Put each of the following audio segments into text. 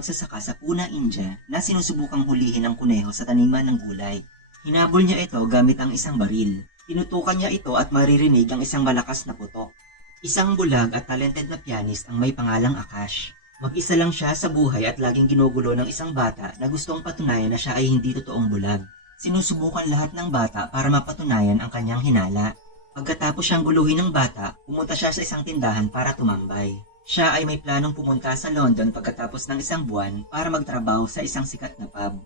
magsasaka sa Puna, India na sinusubukang hulihin ng kuneho sa taniman ng gulay. Hinabol niya ito gamit ang isang baril. Tinutukan niya ito at maririnig ang isang malakas na putok. Isang bulag at talented na pianist ang may pangalang Akash. Mag-isa lang siya sa buhay at laging ginugulo ng isang bata na gustong patunayan na siya ay hindi totoong bulag. Sinusubukan lahat ng bata para mapatunayan ang kanyang hinala. Pagkatapos siyang guluhin ng bata, pumunta siya sa isang tindahan para tumambay. Siya ay may planong pumunta sa London pagkatapos ng isang buwan para magtrabaho sa isang sikat na pub.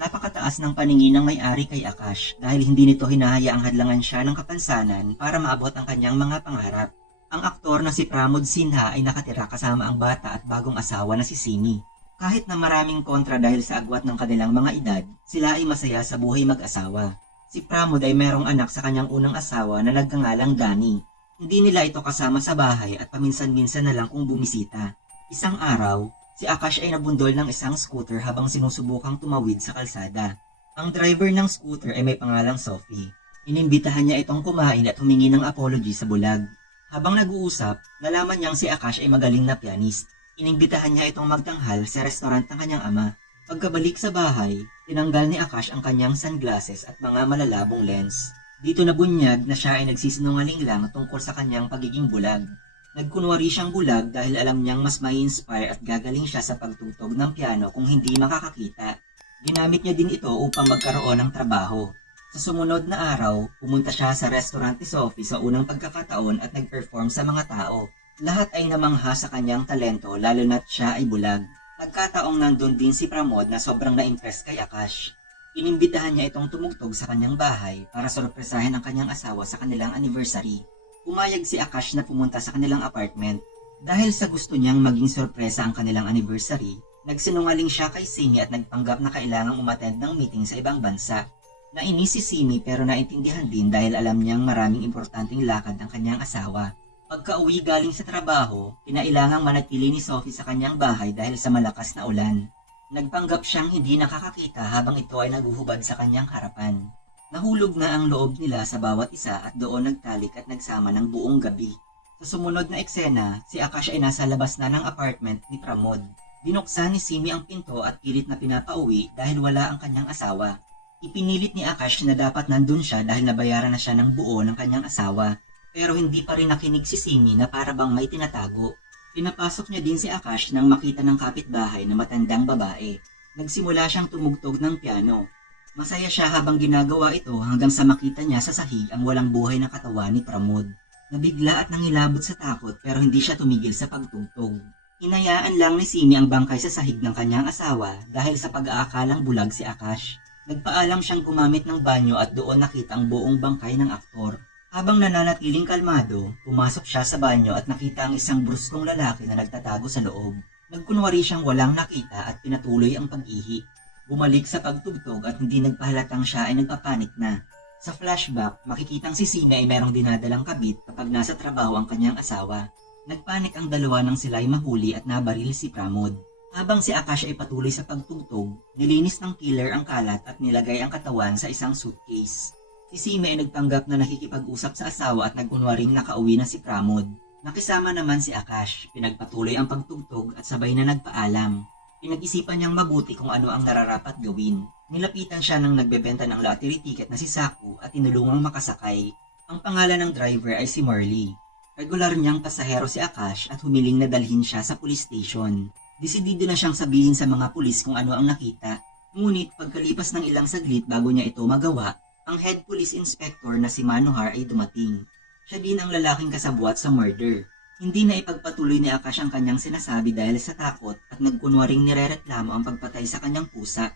Napakataas ng paningin ng may-ari kay Akash dahil hindi nito hinahayaang hadlangan siya ng kapansanan para maabot ang kanyang mga pangarap. Ang aktor na si Pramod Sinha ay nakatira kasama ang bata at bagong asawa na si Simi. Kahit na maraming kontra dahil sa agwat ng kanilang mga edad, sila ay masaya sa buhay mag-asawa. Si Pramod ay merong anak sa kanyang unang asawa na nagkangalang Dani. Hindi nila ito kasama sa bahay at paminsan-minsan na lang kung bumisita. Isang araw, si Akash ay nabundol ng isang scooter habang sinusubukang tumawid sa kalsada. Ang driver ng scooter ay may pangalang Sophie. Inimbitahan niya itong kumain at humingi ng apology sa bulag. Habang nag-uusap, nalaman niyang si Akash ay magaling na pianist. Inimbitahan niya itong magtanghal sa restaurant ng kanyang ama. Pagkabalik sa bahay, tinanggal ni Akash ang kanyang sunglasses at mga malalabong lens. Dito nabunyag na siya ay nagsisinungaling lang tungkol sa kanyang pagiging bulag. Nagkunwari siyang bulag dahil alam niyang mas may inspire at gagaling siya sa pagtutog ng piano kung hindi makakakita. Ginamit niya din ito upang magkaroon ng trabaho. Sa sumunod na araw, pumunta siya sa restaurant ni Sophie sa unang pagkakataon at nag-perform sa mga tao. Lahat ay namangha sa kanyang talento lalo na't siya ay bulag. Nagkataong nandun din si Pramod na sobrang na-impress kay Akash. Inimbitahan niya itong tumugtog sa kanyang bahay para sorpresahin ang kanyang asawa sa kanilang anniversary. Pumayag si Akash na pumunta sa kanilang apartment. Dahil sa gusto niyang maging sorpresa ang kanilang anniversary, nagsinungaling siya kay Simi at nagpanggap na kailangang umattend ng meeting sa ibang bansa. Nainis si Simi pero naintindihan din dahil alam niyang maraming importanteng lakad ang kanyang asawa. Pagka-uwi galing sa trabaho, kinailangang manatili ni Sophie sa kanyang bahay dahil sa malakas na ulan. Nagpanggap siyang hindi nakakakita habang ito ay naguhubad sa kanyang harapan. Nahulog na ang loob nila sa bawat isa at doon nagtalik at nagsama ng buong gabi. Sa sumunod na eksena, si Akash ay nasa labas na ng apartment ni Pramod. Binuksan ni Simi ang pinto at pilit na pinapauwi dahil wala ang kanyang asawa. Ipinilit ni Akash na dapat nandun siya dahil nabayaran na siya ng buo ng kanyang asawa. Pero hindi pa rin nakinig si Simi na para bang may tinatago. Pinapasok niya din si Akash nang makita ng kapitbahay na matandang babae. Nagsimula siyang tumugtog ng piano. Masaya siya habang ginagawa ito hanggang sa makita niya sa sahig ang walang buhay na katawan ni Pramod. Nabigla at nangilabot sa takot pero hindi siya tumigil sa pagtugtog. Hinayaan lang ni Simi ang bangkay sa sahig ng kanyang asawa dahil sa pag-aakalang bulag si Akash. Nagpaalam siyang gumamit ng banyo at doon nakita ang buong bangkay ng aktor. Habang nananatiling kalmado, pumasok siya sa banyo at nakita ang isang bruskong lalaki na nagtatago sa loob. Nagkunwari siyang walang nakita at pinatuloy ang pag-ihi. Bumalik sa pagtugtog at hindi nagpahalatang siya ay nagpapanik na. Sa flashback, makikitang si Sina ay merong dinadalang kabit kapag nasa trabaho ang kanyang asawa. Nagpanik ang dalawa nang sila ay mahuli at nabaril si Pramod. Habang si Akash ay patuloy sa pagtugtog, nilinis ng killer ang kalat at nilagay ang katawan sa isang suitcase. Si Sime ay nagpanggap na nakikipag-usap sa asawa at nagkunwaring nakauwi na si Pramod. Nakisama naman si Akash, pinagpatuloy ang pagtugtog at sabay na nagpaalam. Pinag-isipan niyang mabuti kung ano ang nararapat gawin. Nilapitan siya ng nagbebenta ng lottery ticket na si Saku at tinulungang makasakay. Ang pangalan ng driver ay si Marley. Regular niyang pasahero si Akash at humiling na dalhin siya sa police station. Desidido na siyang sabihin sa mga pulis kung ano ang nakita. Ngunit pagkalipas ng ilang saglit bago niya ito magawa, ang head police inspector na si Manohar ay dumating. Siya din ang lalaking kasabwat sa murder. Hindi na ipagpatuloy ni Akash ang kanyang sinasabi dahil sa takot at nagkunwaring nirereklamo ang pagpatay sa kanyang pusa.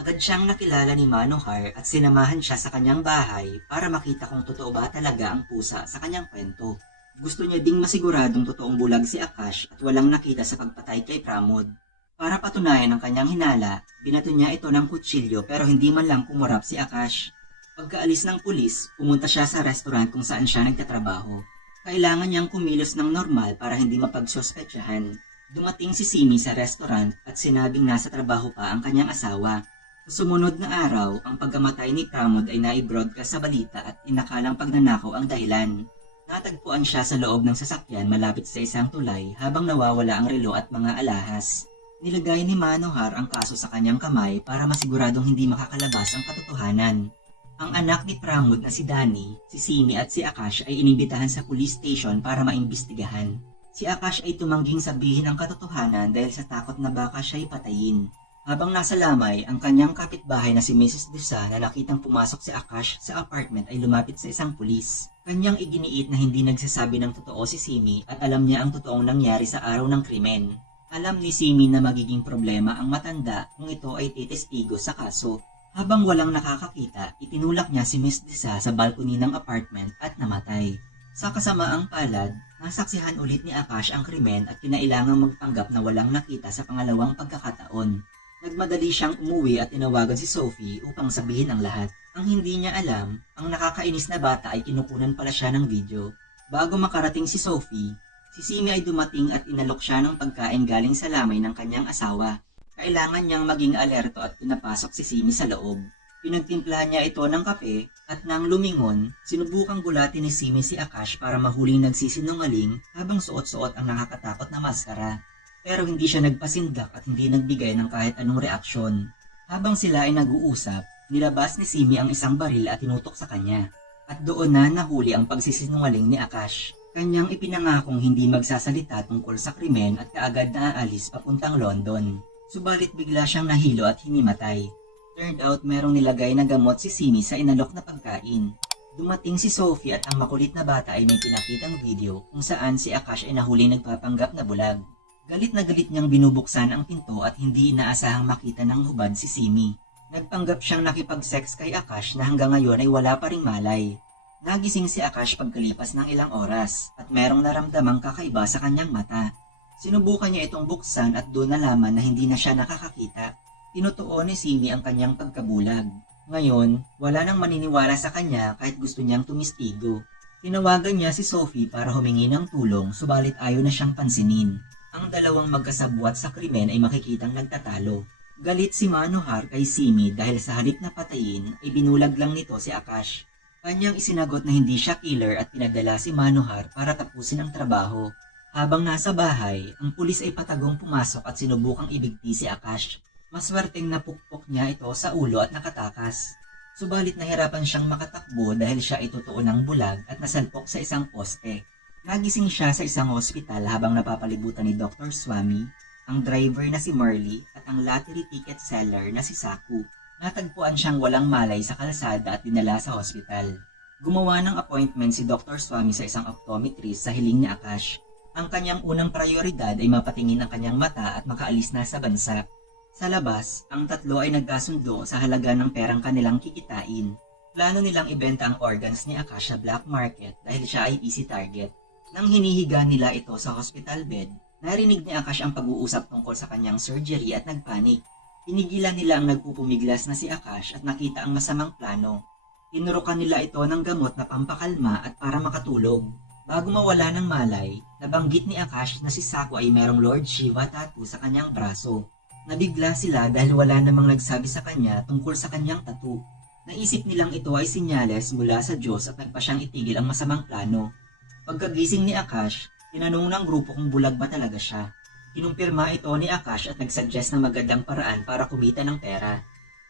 Agad siyang nakilala ni Manohar at sinamahan siya sa kanyang bahay para makita kung totoo ba talaga ang pusa sa kanyang kwento. Gusto niya ding masiguradong totoong bulag si Akash at walang nakita sa pagpatay kay Pramod. Para patunayan ang kanyang hinala, binato niya ito ng kutsilyo pero hindi man lang kumurap si Akash. Pagkaalis ng pulis, pumunta siya sa restaurant kung saan siya nagtatrabaho. Kailangan niyang kumilos ng normal para hindi mapagsospetsahan. Dumating si Simi sa restaurant at sinabing nasa trabaho pa ang kanyang asawa. Sa sumunod na araw, ang pagkamatay ni Pramod ay nai-broadcast sa balita at inakalang pagnanakaw ang dahilan. Natagpuan siya sa loob ng sasakyan malapit sa isang tulay habang nawawala ang relo at mga alahas. Nilagay ni Manohar ang kaso sa kanyang kamay para masiguradong hindi makakalabas ang katotohanan. Ang anak ni Pramod na si Danny, si Simi at si Akash ay inimbitahan sa police station para maimbestigahan. Si Akash ay tumangging sabihin ang katotohanan dahil sa takot na baka siya'y patayin. Habang nasa lamay, ang kanyang kapitbahay na si Mrs. Dusa na nakitang pumasok si Akash sa apartment ay lumapit sa isang pulis. Kanyang iginiit na hindi nagsasabi ng totoo si Simi at alam niya ang totoong nangyari sa araw ng krimen. Alam ni Simi na magiging problema ang matanda kung ito ay titestigo sa kaso. Habang walang nakakakita, itinulak niya si Miss Disa sa balcony ng apartment at namatay. Sa kasamaang palad, nasaksihan ulit ni Akash ang krimen at kinailangang magpanggap na walang nakita sa pangalawang pagkakataon. Nagmadali siyang umuwi at tinawagan si Sophie upang sabihin ang lahat. Ang hindi niya alam, ang nakakainis na bata ay kinukunan pala siya ng video. Bago makarating si Sophie, si Simi ay dumating at inalok siya ng pagkain galing sa lamay ng kanyang asawa. Kailangan niyang maging alerto at pinapasok si Simi sa loob. Pinagtimplahan niya ito ng kape at nang lumingon, sinubukang gulatin ni Simi si Akash para mahuling nagsisinungaling habang suot-suot ang nakakatakot na maskara. Pero hindi siya nagpasindak at hindi nagbigay ng kahit anong reaksyon. Habang sila ay nag-uusap, nilabas ni Simi ang isang baril at tinutok sa kanya. At doon na nahuli ang pagsisinungaling ni Akash. Kanyang ipinangakong hindi magsasalita tungkol sa krimen at kaagad na aalis papuntang London. Subalit bigla siyang nahilo at hinimatay. Turned out merong nilagay na gamot si Simi sa inalok na pagkain. Dumating si Sophie at ang makulit na bata ay may pinakitang video kung saan si Akash ay nahuling nagpapanggap na bulag. Galit na galit niyang binubuksan ang pinto at hindi inaasahang makita ng hubad si Simi. Nagpanggap siyang nakipag-sex kay Akash na hanggang ngayon ay wala pa ring malay. Nagising si Akash pagkalipas ng ilang oras at merong naramdamang kakaiba sa kanyang mata. Sinubukan niya itong buksan at doon nalaman na hindi na siya nakakakita. Tinutuo ni Simi ang kanyang pagkabulag. Ngayon, wala nang maniniwala sa kanya kahit gusto niyang tumistigo. Tinawagan niya si Sophie para humingi ng tulong subalit ayaw na siyang pansinin. Ang dalawang magkasabwat sa krimen ay makikitang nagtatalo. Galit si Manohar kay Simi dahil sa halip na patayin ay binulag lang nito si Akash. Kanyang isinagot na hindi siya killer at pinadala si Manohar para tapusin ang trabaho. Habang nasa bahay, ang pulis ay patagong pumasok at sinubukang ibigti si Akash. Maswerteng napukpok niya ito sa ulo at nakatakas. Subalit nahirapan siyang makatakbo dahil siya ay totoo ng bulag at nasalpok sa isang poste. Nagising siya sa isang ospital habang napapalibutan ni Dr. Swami, ang driver na si Marley at ang lottery ticket seller na si Saku. Natagpuan siyang walang malay sa kalsada at dinala sa hospital. Gumawa ng appointment si Dr. Swami sa isang optometrist sa hiling ni Akash. Ang kanyang unang prioridad ay mapatingin ang kanyang mata at makaalis na sa bansa. Sa labas, ang tatlo ay nagkasundo sa halaga ng perang kanilang kikitain. Plano nilang ibenta ang organs ni Akash sa black market dahil siya ay easy target. Nang hinihiga nila ito sa hospital bed, narinig ni Akash ang pag-uusap tungkol sa kanyang surgery at nagpanik. Pinigilan nila ang nagpupumiglas na si Akash at nakita ang masamang plano. Tinurukan nila ito ng gamot na pampakalma at para makatulog. Bago mawala ng malay, nabanggit ni Akash na si Saku ay merong Lord Shiva tattoo sa kanyang braso. Nabigla sila dahil wala namang nagsabi sa kanya tungkol sa kanyang tattoo. Naisip nilang ito ay sinyales mula sa Diyos at nagpa siyang itigil ang masamang plano. Pagkagising ni Akash, tinanong ng grupo kung bulag ba talaga siya. Kinumpirma ito ni Akash at nagsuggest ng magandang paraan para kumita ng pera.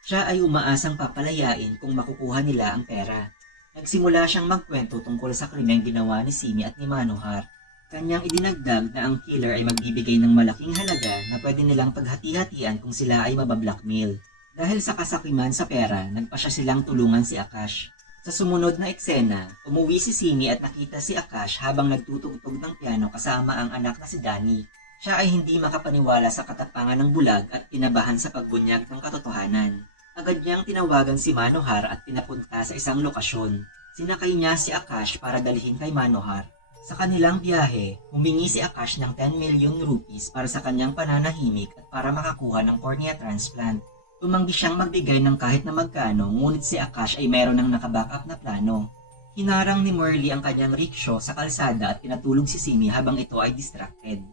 Siya ay umaasang papalayain kung makukuha nila ang pera. Nagsimula siyang magkwento tungkol sa krimeng ginawa ni Simi at ni Manohar. Kanyang idinagdag na ang killer ay magbibigay ng malaking halaga na pwede nilang paghati-hatian kung sila ay mabablockmail. Dahil sa kasakiman sa pera, nagpa siya silang tulungan si Akash. Sa sumunod na eksena, umuwi si Simi at nakita si Akash habang nagtutugtog ng piano kasama ang anak na si Danny. Siya ay hindi makapaniwala sa katapangan ng bulag at kinabahan sa pagbunyag ng katotohanan. Agad niyang tinawagan si Manohar at pinapunta sa isang lokasyon. Sinakay niya si Akash para dalhin kay Manohar. Sa kanilang biyahe, humingi si Akash ng 10 million rupees para sa kanyang pananahimik at para makakuha ng cornea transplant. Tumanggi siyang magbigay ng kahit na magkano ngunit si Akash ay meron ng nakabackup na plano. Hinarang ni Merly ang kanyang rickshaw sa kalsada at pinatulog si Simi habang ito ay distracted.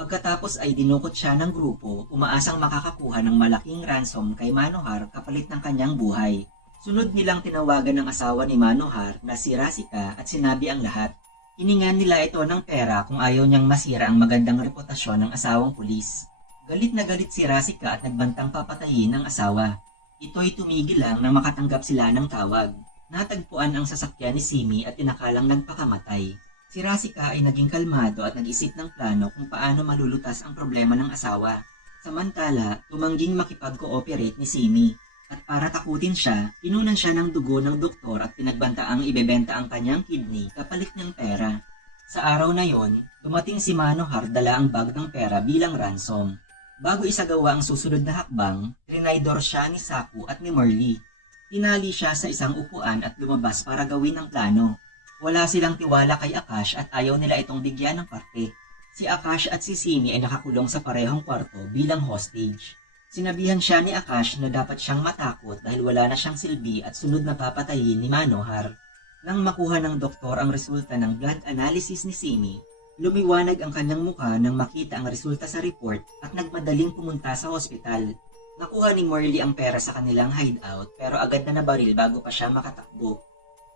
Pagkatapos ay dinukot siya ng grupo, umaasang makakakuha ng malaking ransom kay Manohar kapalit ng kanyang buhay. Sunod nilang tinawagan ng asawa ni Manohar na si Rasika at sinabi ang lahat. Hiningan nila ito ng pera kung ayaw niyang masira ang magandang reputasyon ng asawang pulis. Galit na galit si Rasika at nagbantang papatayin ang asawa. Ito'y tumigil lang nang makatanggap sila ng tawag. Natagpuan ang sasakyan ni Simi at tinakalang nagpakamatay. Si Rasika ay naging kalmado at nag-isip ng plano kung paano malulutas ang problema ng asawa. Samantala, tumangging makipag-cooperate ni Simi. At para takutin siya, inunan siya ng dugo ng doktor at pinagbantaang ibebenta ang kanyang kidney kapalit ng pera. Sa araw na yon, dumating si Manohar dala ang bag ng pera bilang ransom. Bago isagawa ang susunod na hakbang, trinaydor siya ni Saku at ni Merly. Tinali siya sa isang upuan at lumabas para gawin ang plano. Wala silang tiwala kay Akash at ayaw nila itong bigyan ng parte. Si Akash at si Simi ay nakakulong sa parehong kwarto bilang hostage. Sinabihan siya ni Akash na dapat siyang matakot dahil wala na siyang silbi at sunod na papatayin ni Manohar. Nang makuha ng doktor ang resulta ng blood analysis ni Simi, lumiwanag ang kanyang mukha nang makita ang resulta sa report at nagmadaling pumunta sa hospital. Nakuha ni Morley ang pera sa kanilang hideout pero agad na nabaril bago pa siya makatakbo.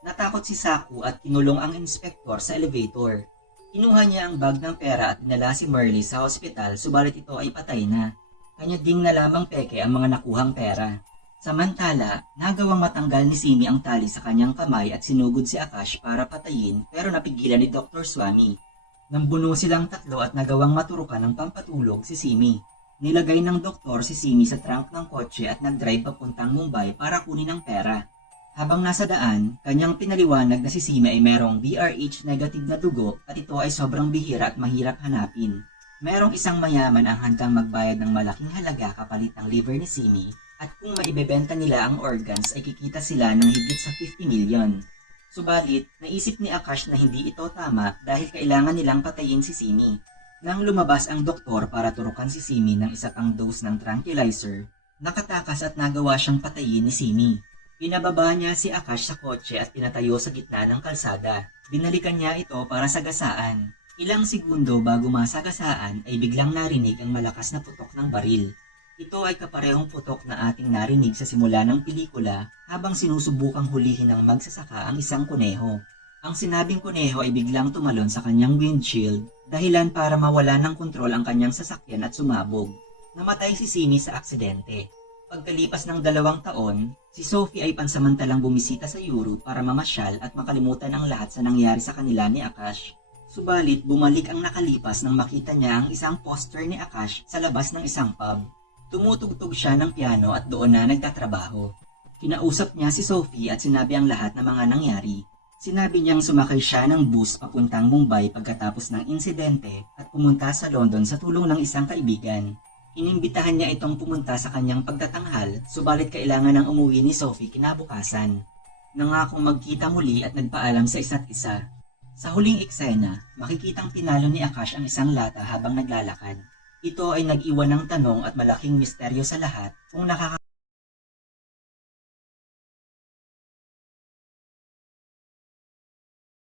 Natakot si Saku at kinulong ang inspektor sa elevator. Kinuha niya ang bag ng pera at dinala si Merly sa hospital subalit ito ay patay na. Kanya ding na lamang peke ang mga nakuhang pera. Samantala, nagawang matanggal ni Simi ang tali sa kanyang kamay at sinugod si Akash para patayin pero napigilan ni Dr. Swami. Nambuno silang tatlo at nagawang maturukan ng pampatulog si Simi. Nilagay ng doktor si Simi sa trunk ng kotse at nag-drive papuntang Mumbai para kunin ang pera. Habang nasa daan, kanyang pinaliwanag na si Simi ay merong BRH negative na dugo at ito ay sobrang bihira at mahirap hanapin. Merong isang mayaman ang handang magbayad ng malaking halaga kapalit ng liver ni Simi at kung maibebenta nila ang organs ay kikita sila ng higit sa 50 million. Subalit, naisip ni Akash na hindi ito tama dahil kailangan nilang patayin si Simi. Nang lumabas ang doktor para turukan si Simi ng isa pang dose ng tranquilizer, nakatakas at nagawa siyang patayin ni Simi. Pinababa niya si Akash sa kotse at pinatayo sa gitna ng kalsada. Binalikan niya ito para sagasaan. Ilang segundo bago masagasaan ay biglang narinig ang malakas na putok ng baril. Ito ay kaparehong putok na ating narinig sa simula ng pelikula habang sinusubukang hulihin ng magsasaka ang isang kuneho. Ang sinabing kuneho ay biglang tumalon sa kanyang windshield dahilan para mawala ng kontrol ang kanyang sasakyan at sumabog. Namatay si Simi sa aksidente. Pagkalipas ng dalawang taon, si Sophie ay pansamantalang bumisita sa Europe para mamasyal at makalimutan ang lahat sa nangyari sa kanila ni Akash. Subalit, bumalik ang nakalipas nang makita niya ang isang poster ni Akash sa labas ng isang pub. Tumutugtog siya ng piano at doon na nagtatrabaho. Kinausap niya si Sophie at sinabi ang lahat ng mga nangyari. Sinabi niyang sumakay siya ng bus papuntang Mumbai pagkatapos ng insidente at pumunta sa London sa tulong ng isang kaibigan. Inimbitahan niya itong pumunta sa kanyang pagtatanghal, subalit kailangan ng umuwi ni Sophie kinabukasan. Nangakong magkita muli at nagpaalam sa isa't isa. Sa huling eksena, makikitang pinalo ni Akash ang isang lata habang naglalakad. Ito ay nag-iwan ng tanong at malaking misteryo sa lahat kung nakaka